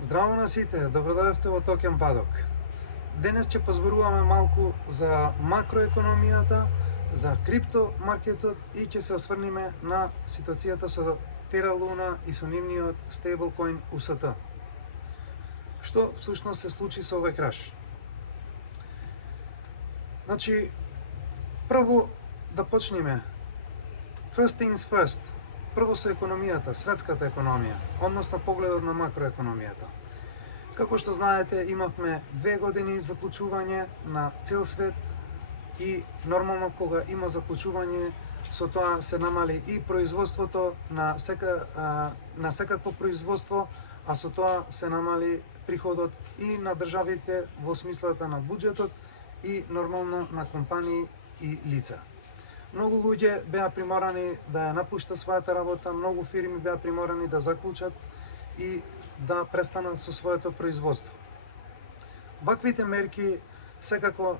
Здраво на сите, добродојавте во Токен Падок. Денес ќе позборуваме малку за макроекономијата, за криптомаркетот и ќе се осврниме на ситуацијата со Terra Luna и со нивниот стейблкоин UST. Што всушност се случи со овој краш? Значи, прво да почнеме. First things first. Прво со економијата, светската економија, односно погледот на макроекономијата. Како што знаете, имавме 2 години заклучување на цел свет и нормално кога има заклучување, со тоа се намали и производството на секакво производство, а со тоа се намали приходот и на државите во смислата на буџетот и нормално на компании и лица. Многу луѓе беа приморани да ја напуштат својата работа, многу фирми беа приморани да заклучат и да престанат со своето производство. Ваквите мерки секако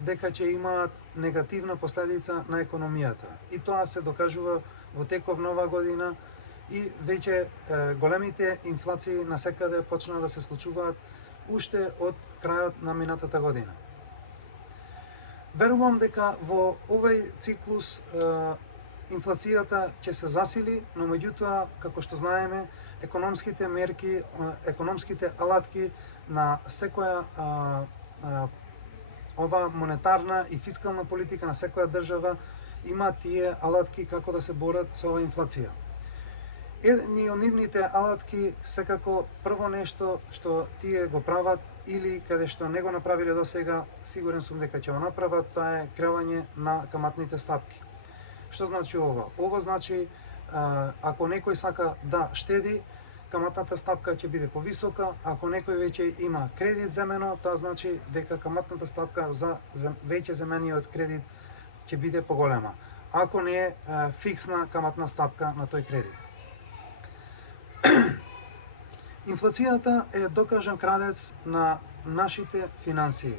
дека ќе имаат негативна последица на економијата. И тоа се докажува во теков нова година и веќе големите инфлации насекаде почнаа да се случуваат уште од крајот на минатата година. Верувам дека во овој циклус инфлацијата ќе се засили, но меѓутоа, како што знаеме, економските мерки, економските алатки на секоја ова монетарна и фискална политика на секоја држава има тие алатки како да се борат со оваа инфлација. Едни од нивните алатки секако прво нешто што тие го прават или каде што не го направиле до сега, сигурен сум дека ќе го направат, тоа е креање на каматните стапки. Што значи ова? Ова значи ако некој сака да штеди, каматната стапка ќе биде повисока, ако некој веќе има кредит земено, тоа значи дека каматната стапка за веќе земениот кредит ќе биде поголема, ако не е фиксна каматна стапка на тој кредит. Инфлацијата е докажан крадец на нашите финансии,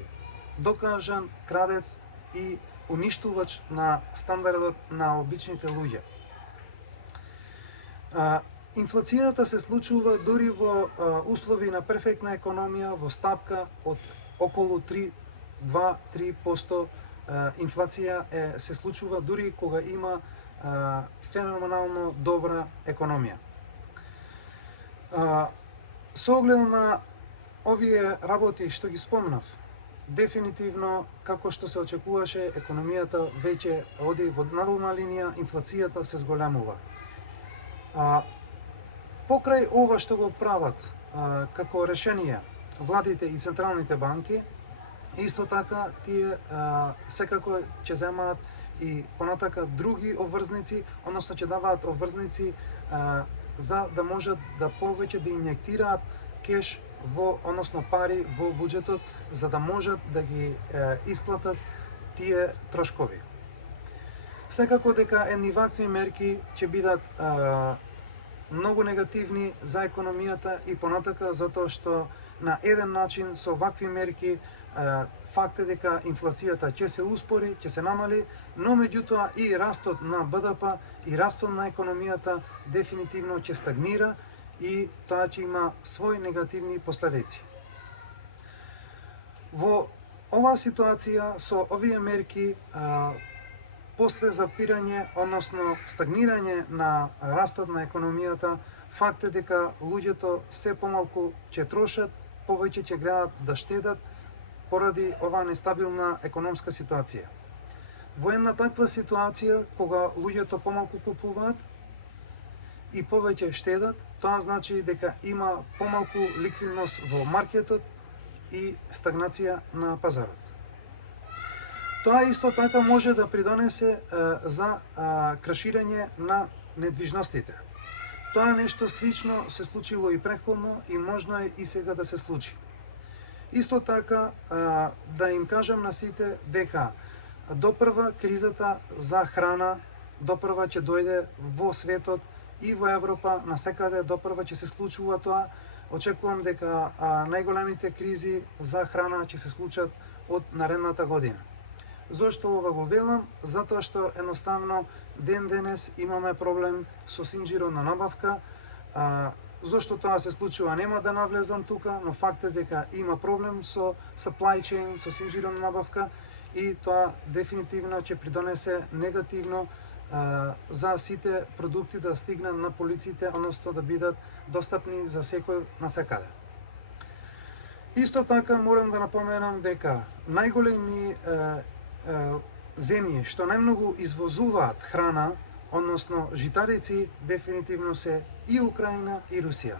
докажан крадец и уништувач на стандардот на обичните луѓе. Инфлацијата се случува дури во услови на перфектна економија, во стапка од околу 2-3% инфлација се случува дури кога има феноменално добра економија. Со оглед на овие работи што ги спомнав, дефинитивно, како што се очекуваше, економијата веќе оди во надолна линија, инфлацијата се зголемува. Покрај ова што го прават како решение владите и централните банки, исто така тие секако ќе земаат и понатака други обврзници, односно ќе даваат обврзници за да можат да повеќе да инјектираат кеш односно пари во буџетот, за да можат да ги исплатат тие трошкови. Секако дека едни вакви мерки ќе бидат многу негативни за економијата и понатака, затоа што на еден начин со вакви мерки факт е дека инфлацијата ќе се успори, ќе се намали, но меѓутоа и растот на БДП и растот на економијата дефинитивно ќе стагнира и тоа ќе има своји негативни последици. Во оваа ситуација со овие мерки после запирање, односно стагнирање на растот на економијата, факт е дека луѓето се помалку ќе трошат, повеќе ќе гледат да штедат поради оваа нестабилна економска ситуација. Во една таква ситуација, кога луѓето помалку купуваат и повеќе штедат, тоа значи дека има помалку ликвидност во маркетот и стагнација на пазарот. Тоа исто така може да придонесе за краширање на недвижностите. Тоа нешто слично се случило и претходно и можно е и сега да се случи. Исто така да им кажам на сите дека допрва кризата за храна, допрва ќе дојде во светот и во Европа, насекаде допрва ќе се случува тоа. Очекувам дека најголемите кризи за храна ќе се случат од наредната година. Зошто ова го велам? Затоа што едноставно ден денес имаме проблем со синџирот на набавка. Зошто тоа се случува нема да навлезам тука, но факт е дека има проблем со supply chain, со синжирна набавка и тоа дефинитивно ќе придонесе негативно за сите продукти да стигнат на полиците, односно да бидат достапни за секој насекаде. Исто така морам да напоменам дека најголеми земји што најмногу извозуваат храна, односно житарици, дефинитивно се и Украина и Русија.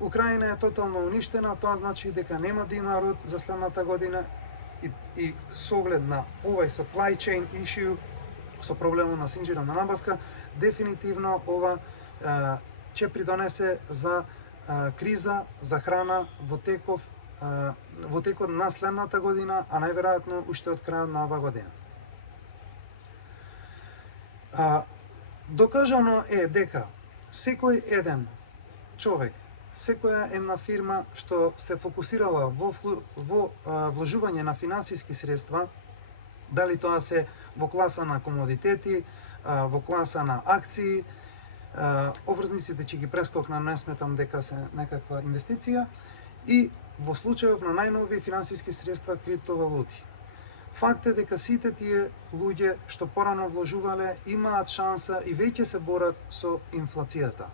Украина е тотално уништена, тоа значи дека нема да има род за следната година и со оглед на овај supply chain issue со проблемот на синџирна набавка, дефинитивно ова ќе придонесе за криза за храна во текот на следната година, а најверојатно уште од крајот на оваа година. Докажано е дека секој еден човек, секоја една фирма што се фокусирала во вложување на финансиски средства, дали тоа се во класа на комодитети, во класа на акции, обврзниците ќе ги прескокнам, не сметам дека се некаква инвестиција, и во случајов на најнови финансиски средства криптовалути. Факт е дека сите тие луѓе што порано вложувале имаат шанса и веќе се борат со инфлацијата.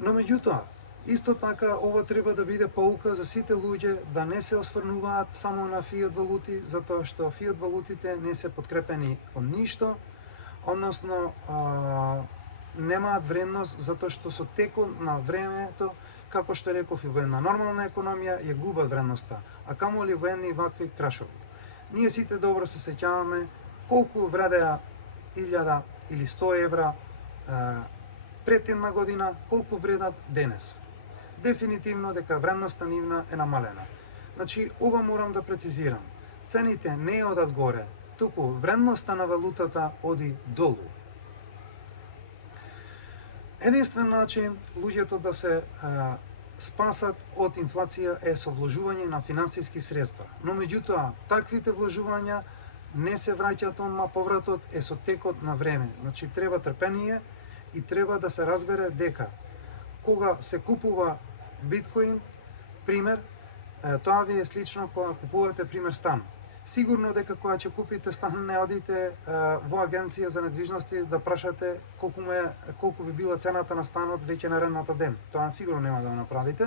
Но меѓутоа, исто така ова треба да биде поука за сите луѓе да не се осврнуваат само на фиат валути, затоа што фиат валутите не се подкрепени од ништо, односно немаат вредност затоа што со текот на времето, како што реков, и во една нормална економија ја губат вредноста, а камоли во едни вакви крашови. Ние сите добро се сеќаваме колку вредеа 1000 или 100 евра пред една година, колку вредат денес. Дефинитивно дека вредноста нивна е намалена. Значи, ова морам да прецизирам. Цените не одат горе, туку вредноста на валутата оди долу. Единствен начин луѓето да се спасат од инфлација е со вложување на финансиски средства. Но меѓутоа, таквите вложувања не се враќаат одма, повратот е со текот на време. Значи, треба трпение и треба да се разбере дека кога се купува биткоин, пример, тоа ви е слично кога купувате, пример, стан. Сигурно дека кога ќе купите стан, не одите во агенција за недвижности да прашате колку би била цената на станот веќе наредната ден. Тоа сигурно нема да го направите.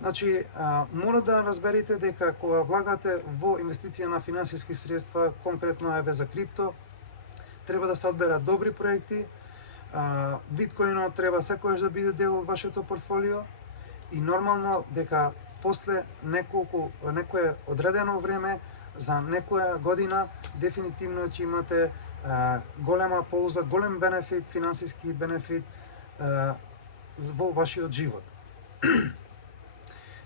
Значи, мора да разберете дека кога влагате во инвестиција на финансиски средства, конкретно еве за крипто, треба да се одберат добри проекти. Биткоинот треба секогаш да биде дел од вашето портфолио и нормално дека после некое одредено време, за некоја година, дефинитивно ќе имате голема полза, голем бенефит, финансиски бенефит во вашиот живот.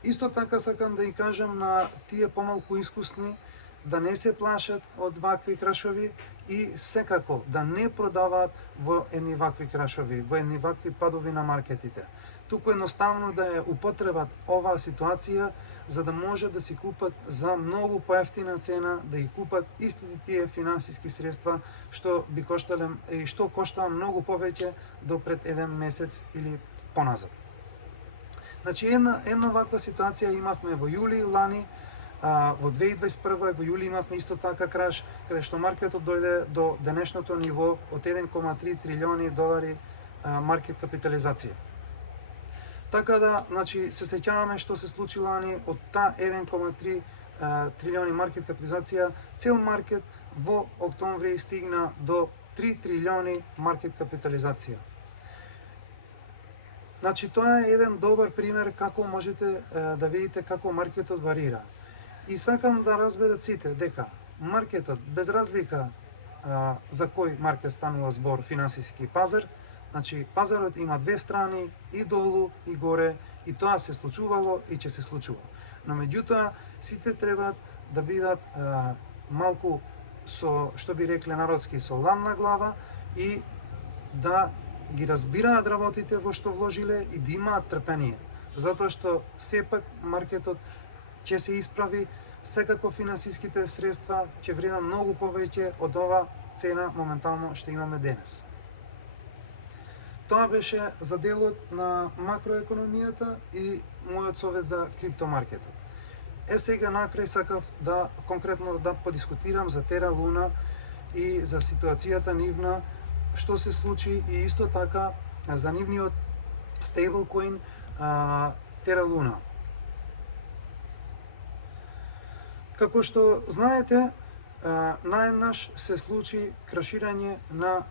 Исто така сакам да им кажам на тие помалку искусни да не се плашат од вакви крашови и секако да не продаваат во едни вакви крашови, во едни вакви падови на маркетите. Туку едноставно да ја употребат оваа ситуација за да може да си купат за многу поевтина цена, да ги купат истите тие финансиски средства што би коштале и што коштаа многу повеќе до пред еден месец или поназад. Значи, една ваква ситуација имавме во јули лани, во 2021 во јули имавме исто така краш, каде што маркетот дојде до денешното ниво од 1,3 трилиони долари маркет капитализација. Така да, значи, се сеќаваме што се случи лани од та 1,3 трилиони маркет капитализација, цел маркет во октомври стигна до 3 трилиони маркет капитализација. Значи, тоа е еден добар пример како можете да видите како маркетот варира. И сакам да разберат сите дека маркетот, без разлика за кој маркет станува збор, финансиски пазар, значи пазарот има две страни, и долу и горе, и тоа се случувало и ќе се случува. Но меѓутоа сите треба да бидат малку со, што би рекле народски, со ладна глава и да ги разбираат работите во што вложиле и да имаат трпение. Затоа што сепак маркетот ќе се исправи, секако финансиските средства ќе вредат многу повеќе од ова цена моментално што имаме денес. Тоа беше за делот на макроекономијата и мојот совет за криптомаркетот. Сега накрај сакав да конкретно да подискутирам за Тера Луна и за ситуацијата нивна, што се случи и исто така за нивниот стейблкоин Тера Луна. Како што знаете, наеднаш се случи краширање на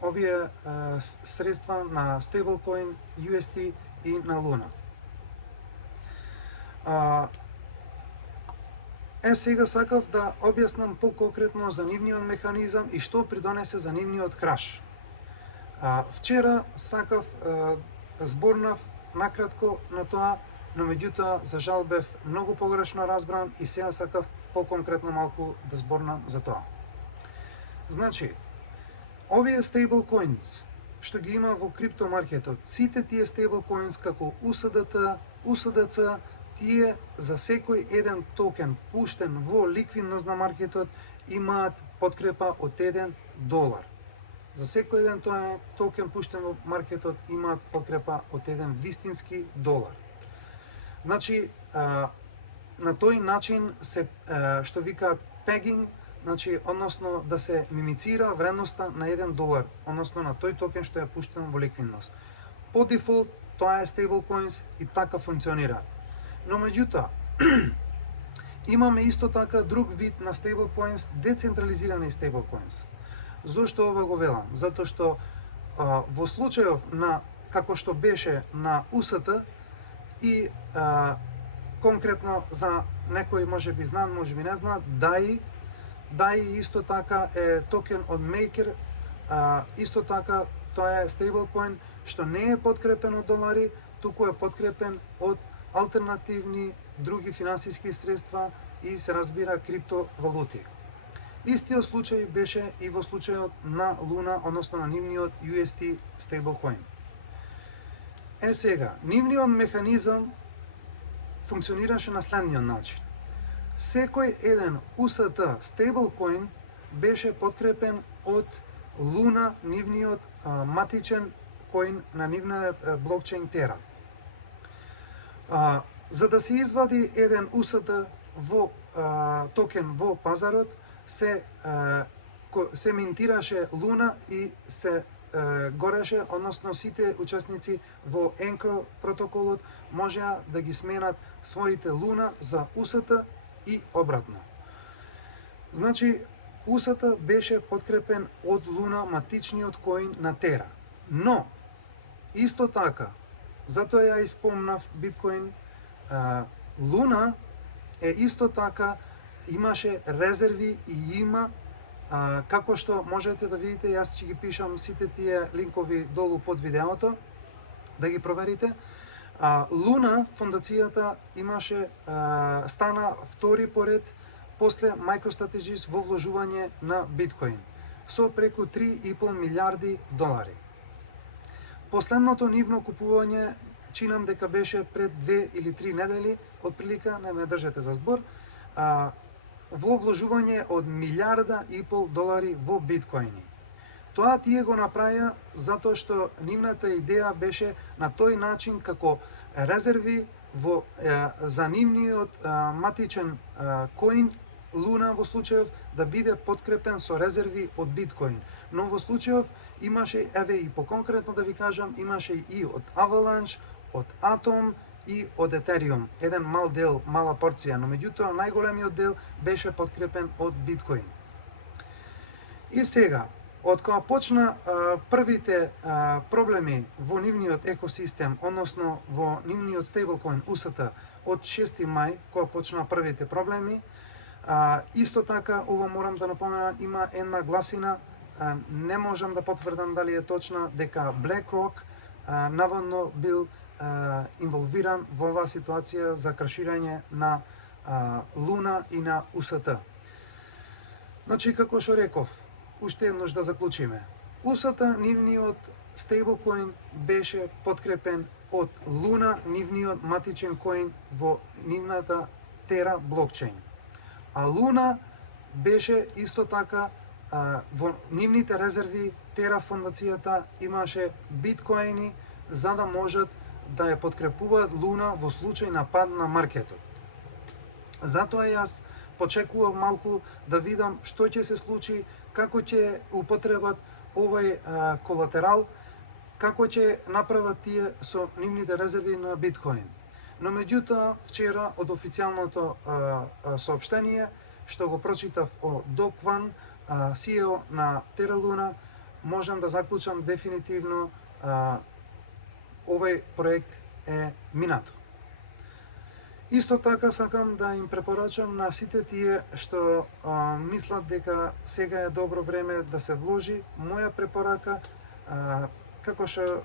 овие средства на стейблкоин UST и на Луна. Сега сакав да објаснам поконкретно за нивниот механизам и што придонесе за нивниот краш. Вчера сакав зборнав накратко на тоа, но меѓутоа за жал бев многу погрешно разбран и сега сакав поконкретно малку да зборнам за тоа. Значи, овие стейблкоинс што ги има во криптомаркетот, сите тие стейблкоинс како USDC, тие за секој еден токен пуштен во ликвидност на маркетот имаат подкрепа од $1. За секој еден токен пуштен во маркетот имаат подкрепа од еден вистински долар. Значи, на тој начин се, што викаат пегинг, значи, односно да се мимицира вредноста на $1, односно на тој токен што е пуштен во ликвидност. По дефолт, тоа е стейблкоинс и така функционира. Но меѓутоа, имаме исто така друг вид на стейблкоинс, децентрализирани стейблкоинс. Зошто ова го велам? Затоа што во случајов на, како што беше на UST и конкретно за некој може би знаат, може би не знаат, DAI исто така е токен од Maker, исто така тоа е стейблкоин што не е подкрепен од долари, туку е подкрепен од алтернативни други финансиски средства и се разбира криптовалути. Истиот случај беше и во случајот на Луна, односно на нивниот UST стейблкоин. Сега, нивниот механизам функционираше на следниот начин. Секој еден UST стейблкоин беше подкрепен од Луна, нивниот матичен коин на нивниот блокчейн Тера. За да се извади еден UST во токен во пазарот, се минтираше Луна и се гореше, односно сите учесници во Anchor протоколот можеа да ги сменат своите Луна за UST и обратно. Значи, UST беше подкрепен од Луна, матичниот коин на Тера. Но, исто така, затоа ја испомнав биткоин, Луна е исто така имаше резерви и има, како што можете да видите, јас ќе ги пишам сите тие линкови долу под видеото, да ги проверите. Луна, фондацијата, имаше, стана втори поред после MicroStrategy во вложување на биткоин, со преку $3,5 милиарди. Последното нивно купување, чинам дека беше пред 2 или 3 недели, отприлика, не ме држете за збор, во вложување од $1,5 милиарда во биткоини. Тоа тие го направија затоа што нивната идеја беше на тој начин како резерви за нивниот матичен коин Луна во случајов да биде подкрепен со резерви од биткоин. Но во случајов имаше, еве и поконкретно да ви кажам, имаше и од Avalanche, од Atom и од Ethereum. Еден мал дел, мала порција, но меѓутоа најголемиот дел беше подкрепен од биткоин. И сега, од кога почна првите проблеми во нивниот екосистем, односно во нивниот стейблкоин UST од 6 мај, кога почна првите проблеми, исто така, ова морам да напомена, има една гласина, не можам да потврдам дали е точна, дека BlackRock наводно бил инволвиран во оваа ситуација за краширање на Луна и на UST. Значи, како што реков, уште еднош да заклучиме. UST, нивниот стейблкоин, беше подкрепен од Луна, нивниот матичен коин во нивната Тера блокчейн. А Луна беше исто така во нивните резерви Тера фондацијата имаше биткоини за да можат да ја подкрепуваат Луна во случај на пад на маркетот. Затоа јас почекував малку да видам што ќе се случи, како ќе употребат овој колатерал, како ќе направат тие со нивните резерви на биткоин. Но меѓутоа, вчера од официјалното соопштение, што го прочитав од Do Kwon, CEO на Terra Luna, можам да заклучам дефинитивно овој проект е минато. Исто така сакам да им препорачам на сите тие што мислат дека сега е добро време да се вложи. Моја препорака, како што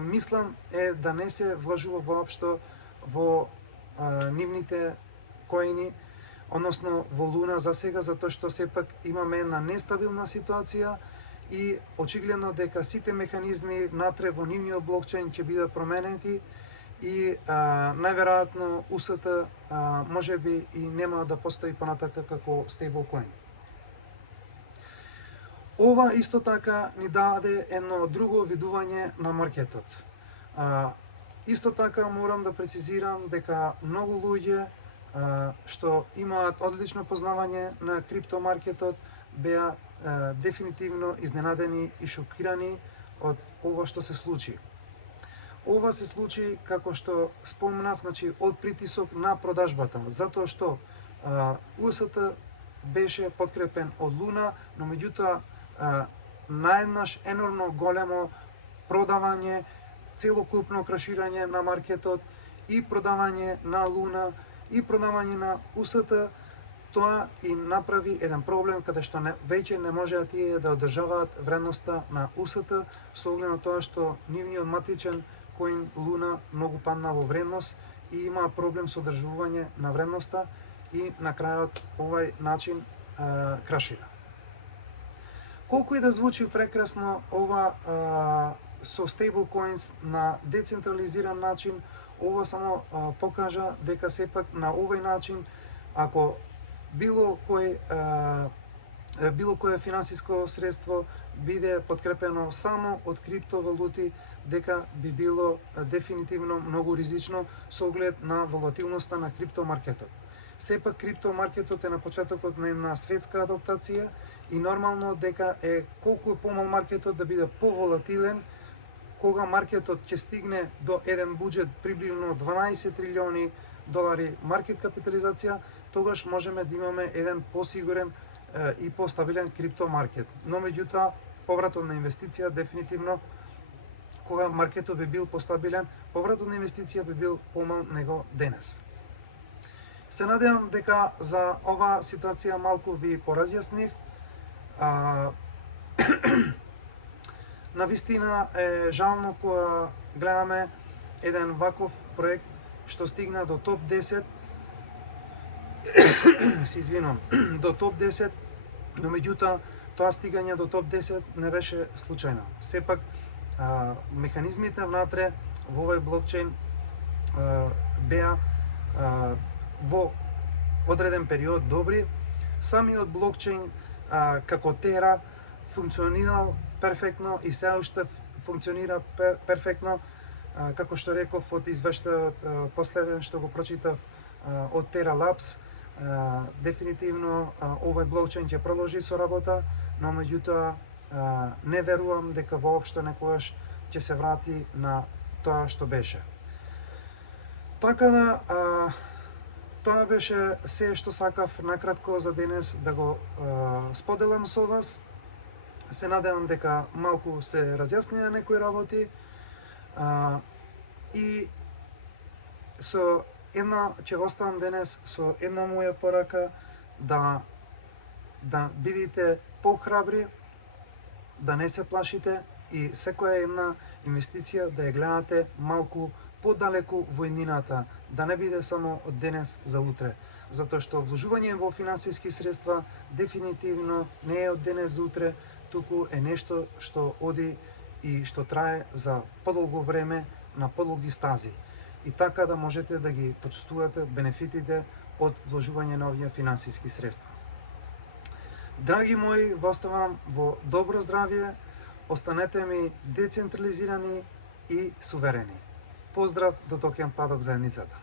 мислам, е да не се вложува воопшто во нивните коини, односно во Луна за сега, затоа што сепак имаме една нестабилна ситуација и очигледно дека сите механизми внатре во нивниот блокчейн ќе бидат променети и најверојатно UST можеби и нема да постои понатака како стейблкоин. Ова исто така ни даде едно друго видување на маркетот. Исто така морам да прецизирам дека многу луѓе што имаат одлично познавање на криптомаркетот беа дефинитивно изненадени и шокирани од ова што се случи. Ова се случи, како што спомнав, значи, од притисок на продажбата, затоа што UST беше подкрепен од Луна, но меѓутоа наеднаш енормно големо продавање, целокупно краширање на маркетот и продавање на Луна и продавање на UST, тоа и направи еден проблем каде што веќе не можеа тие да одржаваат вредноста на UST со оглед на тоа што нивниот матичен коин Луна многу падна во вредност и има проблем со одржување на вредноста и на крајот овај начин крашира. Колку и да звучи прекрасно ова со стейблкоинс на децентрализиран начин, ова само покажа дека сепак на овој начин, ако било кое финансиско средство биде подкрепено само од криптовалути, дека би било дефинитивно многу ризично со оглед на волатилноста на криптомаркетот. Сепак криптомаркетот е на почетокот на една светска адаптација и нормално дека е колку е помал маркетот да биде поволатилен, кога маркетот ќе стигне до еден буџет приближно 12 трилиони долари маркет капитализација, тогаш можеме да имаме еден посигурен и постабилен криптомаркет. Но меѓутоа, повратот на инвестиција дефинитивно, кога маркетот би бил постабилен, повратот на инвестиција би бил помал него денес. Се надевам дека за ова ситуација малку ви поразјаснив. Навистина е жално кога гледаме еден ваков проект што стигна до топ 10, се извинувам, до топ 10, но меѓутоа тоа стигање до топ 10 не беше случајно. Сепак механизмите внатре во овој блокчейн беа во одреден период добри. Самиот блокчейн како Тера функционирал перфектно и се уште функционира перфектно, како што реков од извештајот последен што го прочитав од Terra Labs. Дефинитивно овој блокчейн ќе продолжи со работа, но меѓутоа не верувам дека воопшто некогаш ќе се врати на тоа што беше. Така да, тоа беше се што сакав накратко за денес да го споделам со вас. Се надевам дека малку се разјаснија некои работи и со една ќе оставам денес со една моја порака да бидите похрабри, да не се плашите и секоја една инвестиција да ја гледате малку подалеку во иднината, да не биде само од денес за утре, затоа што вложување во финансиски средства дефинитивно не е од денес за утре, туку е нешто што оди и што трае за подолго време на подолги стази. И така да можете да ги почувствувате бенефитите од вложување на овие финансиски средства. Драги мои, во оставам во добро здравје, останете ми децентрализирани и суверени. Поздрав до Токијан Падок заедницата.